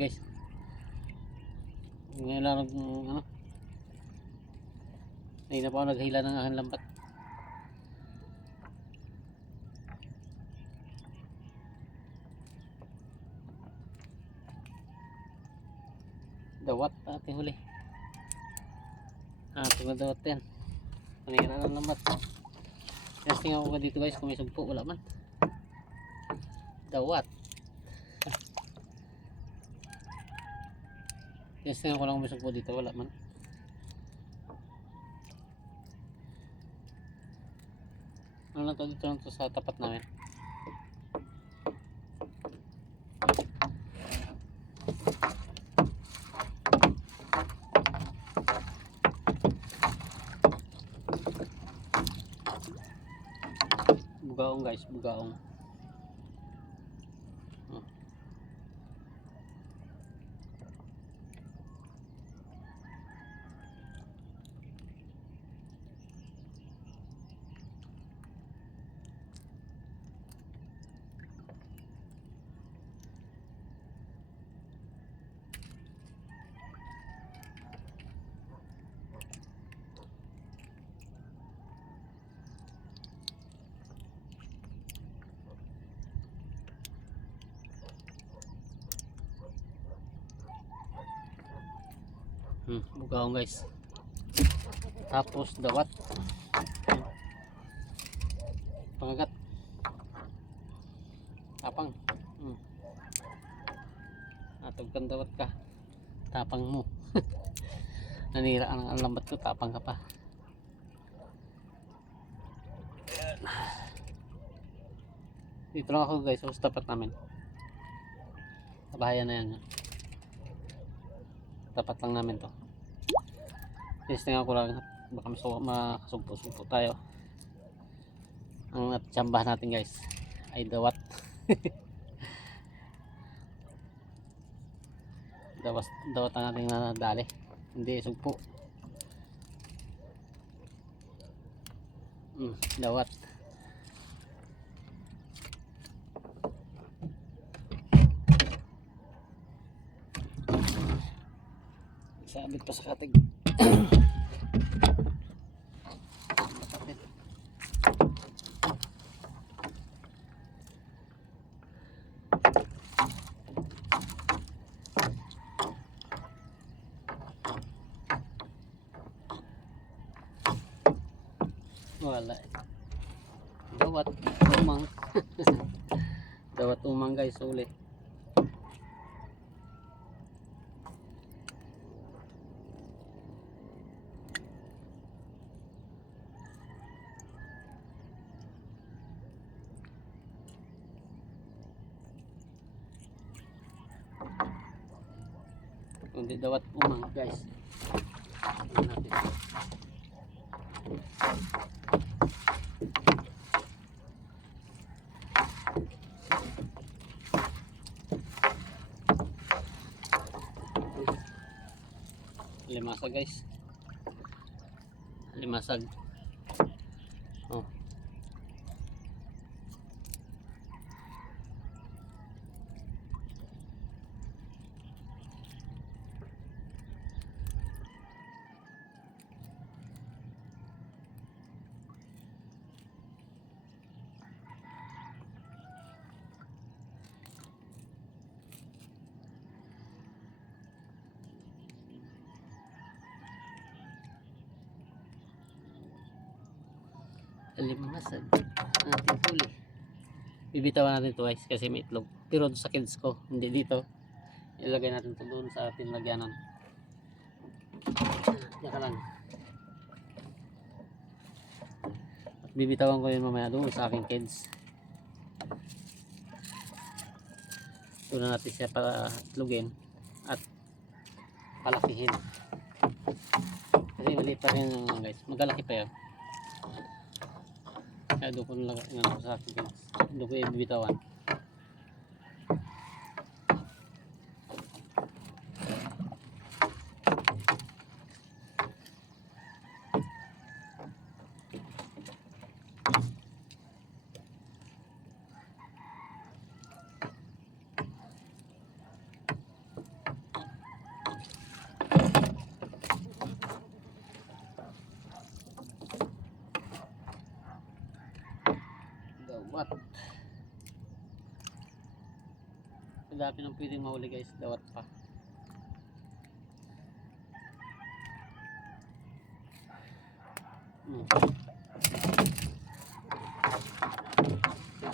guys. Ngayon lang ano, ngayon na pa ako naghila ng aking lambat. Dawat ating huli. Ating dawat yan. Panira ng lambat. Testing ako dito guys kung may sugpo, wala man. Dawat. Testing ako lang kung may sugpo dito, wala man. Ano lang to, dito lang to sa tapat namin. Bugaong guys, bugaong. Bugaong guys. Tapos dawat. Pangagat. Tapang. Atog kang dawat ka. Tapang mo. Nanira ang lambat ko, tapang ka pa. Dito lang ako guys, sa tapat namin. Kabahayan na yan. Tapat lang namin to. Testing ako lang, baka makasugpo-sugpo tayo. Ang natsambahan natin guys ay dawat. Dawat ang ating nadali, hindi sugpo. Dawat. Sabit pa sa katig. Wala. Dawat umang. Dawat umang guys, uli. Kundi dawat umang guys. Natin. Limasag guys. Limasag. Oh. Limasag natin huli. Bibitawan natin ito guys kasi may itlog, pero sa kids ko, hindi dito. Ilagay natin ito doon sa ating lagyanan. Diyan ka lang. At bibitawan ko yun mamaya doon sa aking kids. Doon na natin siya para itlogin at palakihin. Kasi maliit pa rin guys, magalaki pa yan. Kaya doon ko nalagay sa akin guys. Doon ko ibibitawan. What? Madami nang pwedeng mahuli guys, dawat pa.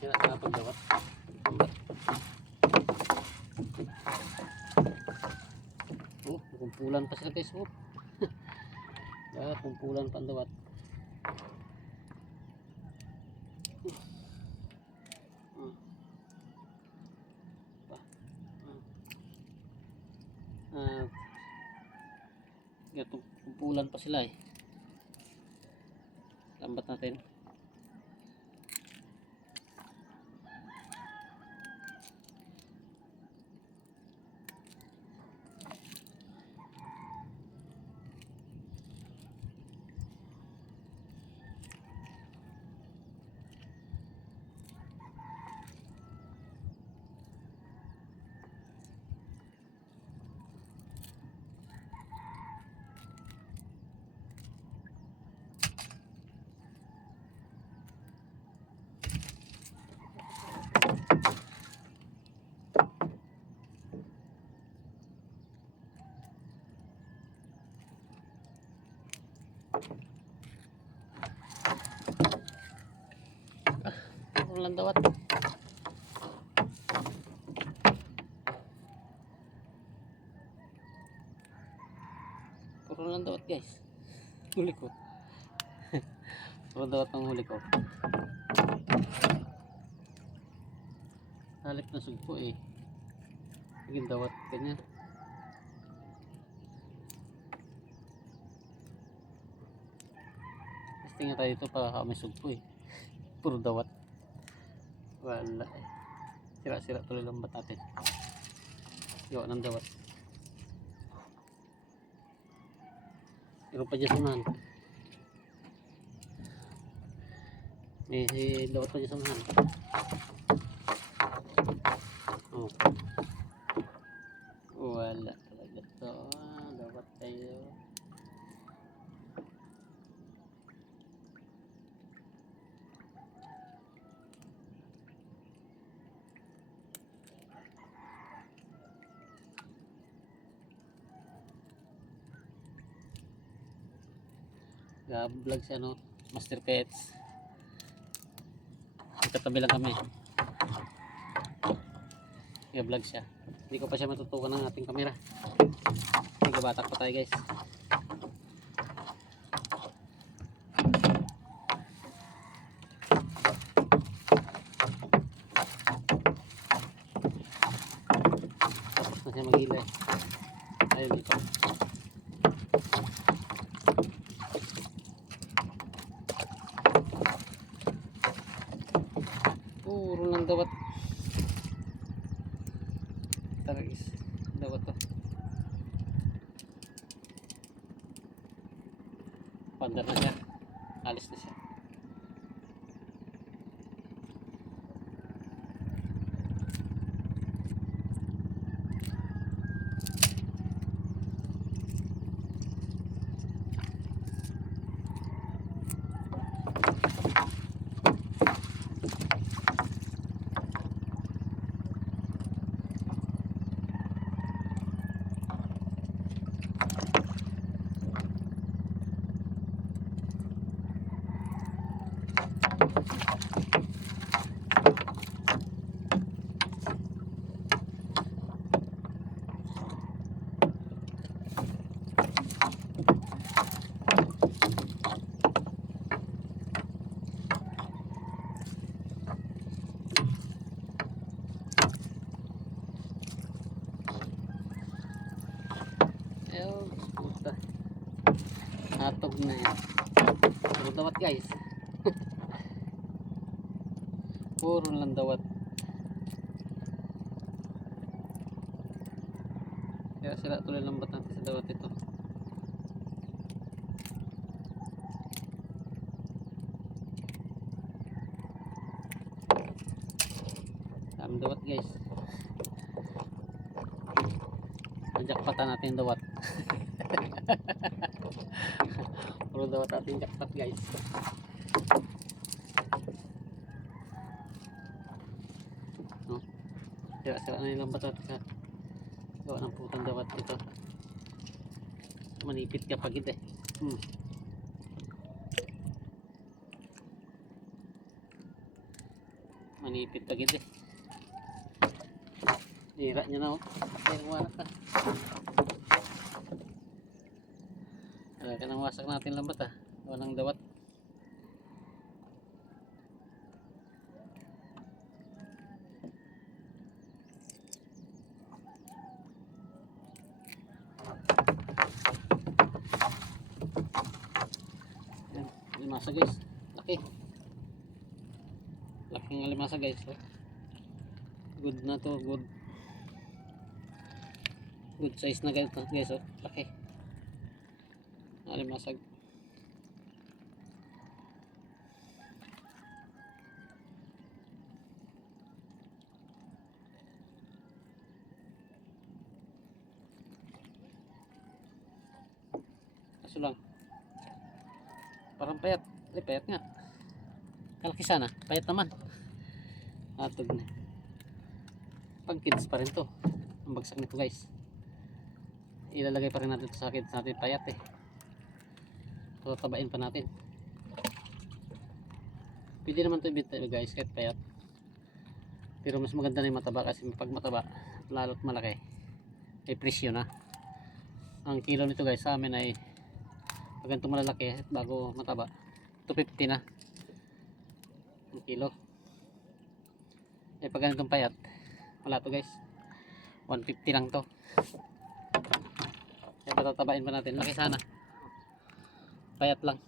Sira na pagdawat. Kumpulan pa sila guys. Kumpulan pa ang dawat. Kumpulan pa sila eh. Lambat natin. Lang dawat. Puro lang dawat guys. Huli ko. Puro dawat ang huli ko. Halip na sugpo eh. Naging dawat ganyan. Testing nga tayo dito para may sugpo eh. Puro dawat. Wala eh. Sira-sira tuloy lambat natin. Yawa ng dawat. Pero pa dyan sunahan. May dawat pa dyan sunahan. Oh. Wala talaga to. Dawat tayo. Vlog siya no, Master Pets. Katabi lang kami. Vlog siya. Hindi ko pa siya matutukan ng ating kamera. Nagabatak pa tayo guys. Tapos na siya mag-ilay. Ayun dito. Puro lang dawat. Tara guys, dawat to. Pandar na siya. Alis na siya. Ayun, puta. Hatog na yan. Puro dawat guys. Puro lang dawat. Kaya sila tuloy lambat natin sa dawat ito. Daming dawat guys. Jackpatan natin dawat. Puro dawat natin jackpot guys. Sira-sira na yung lambat natin. Gawa ng putang dawat dito. Manipit ka pagid eh. Manipit pagid eh. Hira niya na oh. Ay, wanak ka. Kaya nang wasak natin lambat ah. Gawa ng dawat. Limasa guys, laki laking limasa guys. Good na to, good size na guys, laki limasag. Kaso lang parang payat. Ay, payat nga. Kalaki sana. Payat naman. Atog na. Pag kids pa rin to. Ang bagsak nito guys. Ilalagay pa rin natin ito sa kids natin. Payat eh. So, tabain pa natin. Pwede naman ito ibita guys kahit payat. Pero mas maganda na yung mataba kasi pag mataba lalo't malaki. May presyo na. Ang kilo nito guys sa amin ay pag ganito malalaki at bago mataba 250 na ang kilo. Eh pag ganitong payat wala to guys, 150 lang to. Kaya patatabain pa natin. Laki sana, payat lang.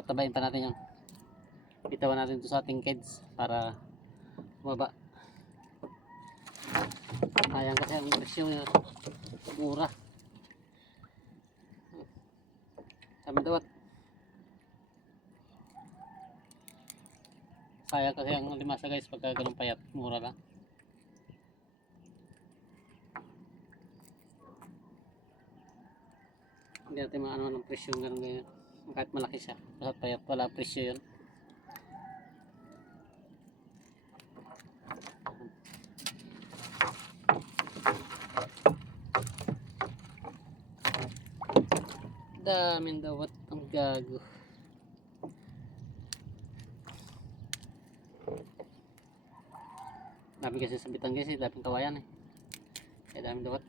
Patabain pa natin yung bitawan natin to sa ating kids para baba. Sayang kasi ang presyo niya mura. Sama dawat. Sayang kasi ang limasa guys pagka ganun payat, mura lang. Hindi natin maano ng presyo ganun ganyan. Kahit malaki siya, basta payat wala presyo yun. Daming dawat ang gago. Dami kasi sabitan guys, daming kawayan eh. Kaya daming dawat.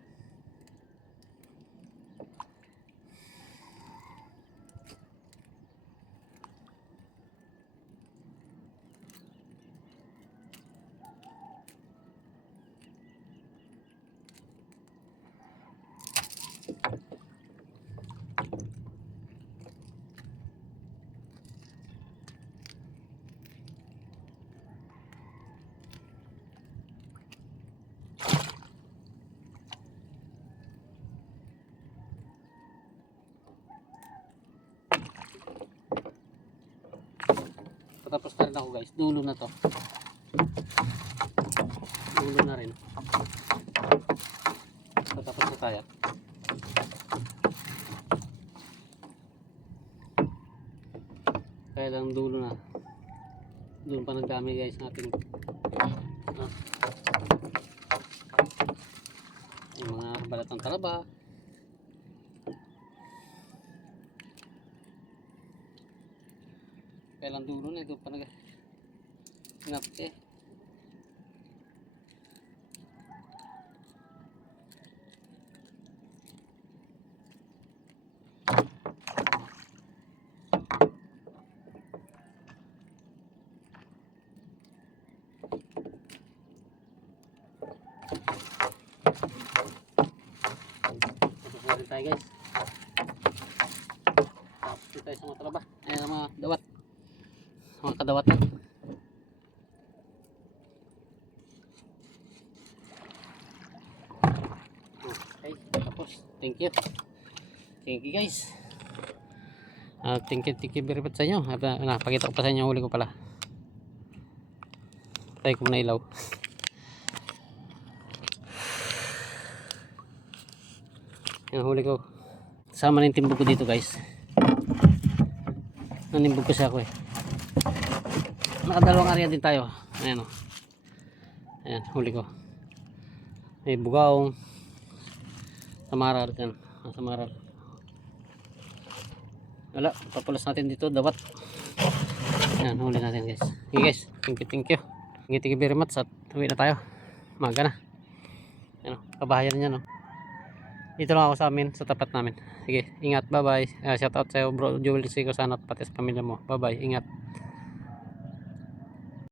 Patapos na rin ako guys, dulo na to. Dulo na rin. Patapos na tayo. Kaya lang dulo na. Doon pa nagdami guys natin. Yung mga balatang talaba. Kaya lang dulo na, doon pa nag-inap eh. Tapos na rin tayo guys. Tapos tayo sa mga talaba. Ayan ang mga dawat. Mga kadawatan. Okay, tapos thank you guys. Thank you very much sa inyo. Pakita ko pa sa inyo, huli ko pala tayo ko na ilaw. Yung huli ko sama na yung timbog ko dito guys. Nanimbog kasi ako eh. Nakadalawang area din tayo. Ayan o. Ayan, huli ko. May bugaong. Samaral yan. Samaral. Wala, papulas natin dito, dawat. Ayan, huli natin guys. Okay guys, thank you, thank you. Thank you very much at uwi na tayo. Maga na. Ayan o, kabahayan niya no. Dito lang ako sa amin, sa tapat namin. Sige, ingat, bye bye. Shout out sa'yo bro, Joel Sico, sana pati sa pamilya mo. Bye bye, ingat.